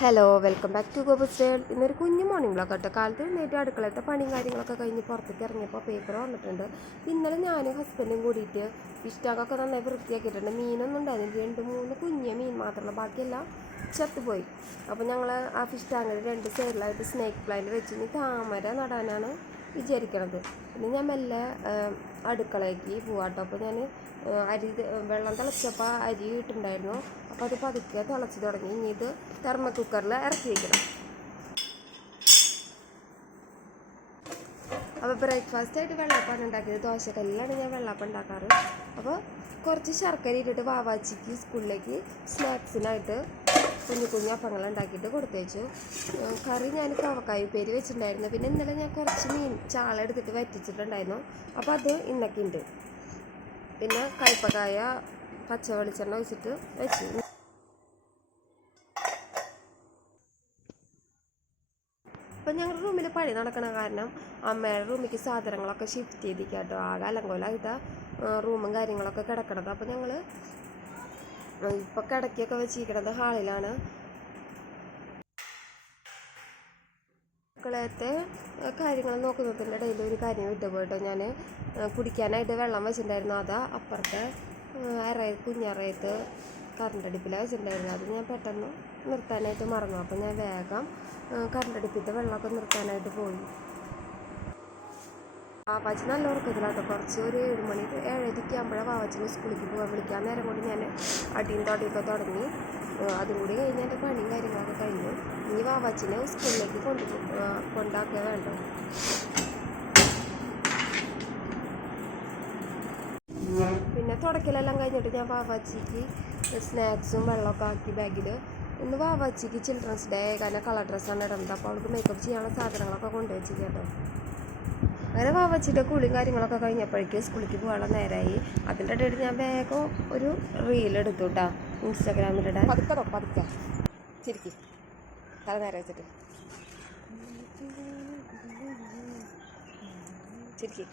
Hello, welcome back to Gobas world. ഇന്നൊരു കുഞ്ഞു morning blog കേട്ടോ. കാലത്ത് എഴുന്നേറ്റ് അടുക്കളത്തെ പണിയും കാര്യങ്ങളൊക്കെ കഴിഞ്ഞ് പുറത്തേക്ക് ഇറങ്ങിയപ്പോൾ പേപ്പർ വന്നിട്ടുണ്ട്. ഇന്നലെ ഞാനും ഹസ്ബൻഡും കൂടിയിട്ട് ഫിഷ് ടാങ്കൊക്കെ നന്നായി വൃത്തിയാക്കിയിട്ടുണ്ട്. മീനൊന്നും ഉണ്ടായിരുന്നില്ല, 2-3 കുഞ്ഞ മീൻ മാത്രമല്ല, ബാക്കിയെല്ലാം ചത്തുപോയി. അപ്പോൾ ഞങ്ങൾ ആ ഫിഷ് ടാങ്കിൽ 2 സൈഡിലായിട്ട് സ്നേക്ക് പ്ലാന്റ് വെച്ച് ഇനി താമര നടാനാണ് വിചാരിക്കണത്. പിന്നെ ഞാൻ മെല്ലെ അടുക്കളയ്ക്ക് പോവാട്ടോ. അപ്പോൾ ഞാൻ അരി വെള്ളം തിളച്ചപ്പോൾ അരി ഇട്ടുണ്ടായിരുന്നു. അപ്പോൾ അത് പതുക്കെ തിളച്ച് തുടങ്ങി. ഇനി ഇത് തെർമ കുക്കറിൽ ഇറക്കി വയ്ക്കണം. അപ്പോൾ ബ്രേക്ക്ഫാസ്റ്റായിട്ട് വെള്ളപ്പാണ് ഉണ്ടാക്കിയത്. ദോശക്കല്ലിലാണ് ഞാൻ വെള്ളപ്പം ഉണ്ടാക്കാറ്. അപ്പോൾ കുറച്ച് ശർക്കര ഇട്ടിട്ട് വാവാച്ചിക്ക് സ്കൂളിലേക്ക് സ്നാക്സിനായിട്ട് കുഞ്ഞു കുഞ്ഞു അപ്പങ്ങൾ ഉണ്ടാക്കിയിട്ട് കൊടുത്തേച്ചു. കറി ഞാൻ കോവക്കായ ഉപ്പേരി വെച്ചിട്ടുണ്ടായിരുന്നു. പിന്നെ ഇന്നലെ ഞാൻ കുറച്ച് മീൻ ചാള എടുത്തിട്ട് വറ്റിച്ചിട്ടുണ്ടായിരുന്നു. അപ്പോൾ അത് ഇന്നൊക്കെ ഉണ്ട്. പിന്നെ കയ്പക്കായ പച്ച വെളിച്ചെണ്ണ ഒഴിച്ചിട്ട് വെച്ചു. അപ്പം ഞങ്ങളുടെ റൂമിൽ പണി നടക്കണ കാരണം അമ്മയുടെ റൂമിലേക്ക് സാധനങ്ങളൊക്കെ ഷിഫ്റ്റ് ചെയ്തിരിക്കുക കേട്ടോ. ആകെ അലങ്കോലമായിട്ട് റൂമും കാര്യങ്ങളൊക്കെ കിടക്കണത്. അപ്പോൾ ഞങ്ങൾ ഇപ്പോൾ കിടക്കിയൊക്കെ വെച്ചിരിക്കണത് ഹാളിലാണ്. അടുക്കളത്തെ കാര്യങ്ങൾ നോക്കുന്നതിൻ്റെ ഇടയിൽ ഒരു കാര്യം വിട്ടുപോയിട്ടോ. ഞാൻ കുടിക്കാനായിട്ട് വെള്ളം വെച്ചിട്ടുണ്ടായിരുന്നു. അതാ അപ്പുറത്തെ കുഞ്ഞറയത്ത് കറണ്ടടുപ്പിലാണ് വെച്ചിട്ടുണ്ടായിരുന്നു. അത് ഞാൻ പെട്ടെന്ന് നിർത്താനായിട്ട് മറന്നു. അപ്പോൾ ഞാൻ വേഗം കറണ്ടടുപ്പിൻ്റെ വെള്ളമൊക്കെ നിർത്താനായിട്ട് പോയി. വാവാച്ചി നല്ല ഉറക്കത്തിലാട്ടോ. കുറച്ച് ഒരു 7 മണി 7:30 ആകുമ്പോഴാണ് വാവാച്ചിന് സ്കൂളിലേക്ക് പോകാൻ വിളിക്കാൻ നേരം കൊണ്ട് ഞാൻ അടിയും തൊടിയൊക്കെ തുടങ്ങി. അതും കൂടി കഴിഞ്ഞ് എൻ്റെ പണിയും കാര്യങ്ങളൊക്കെ കഴിഞ്ഞു. ഇനി വാവാച്ചിനെ സ്കൂളിലേക്ക് കൊണ്ടാക്കുക വേണ്ട. പിന്നെ തുടക്കലെല്ലാം കഴിഞ്ഞിട്ട് ഞാൻ വാവാച്ചിക്ക് സ്നാക്സും വെള്ളമൊക്കെ ആക്കി ബാഗിൽ. ഇന്ന് വാവാച്ചിക്ക് ചിൽഡ്രൻസ് ഡേ കാരണം കളർ ഡ്രസ്സാണ് ഇടുന്നത്. അപ്പോൾ അവൾക്ക് മേക്കപ്പ് ചെയ്യാനുള്ള സാധനങ്ങളൊക്കെ കൊണ്ടുവച്ചിട്ട് കേട്ടോ. അങ്ങനെ വാവച്ചിട്ട് കുളിയും കാര്യങ്ങളൊക്കെ കഴിഞ്ഞപ്പോഴേക്ക് സ്കൂളിലേക്ക് പോകാനുള്ള നേരമായി. അതിൻ്റെ ഇടയിൽ ഞാൻ വേഗം ഒരു റീൽ എടുത്തു കേട്ടോ, ഇൻസ്റ്റാഗ്രാമിലിടെ. പതുക്കെ ശരിക്കും തല നേരെ വെച്ചിട്ട് ശരിക്കും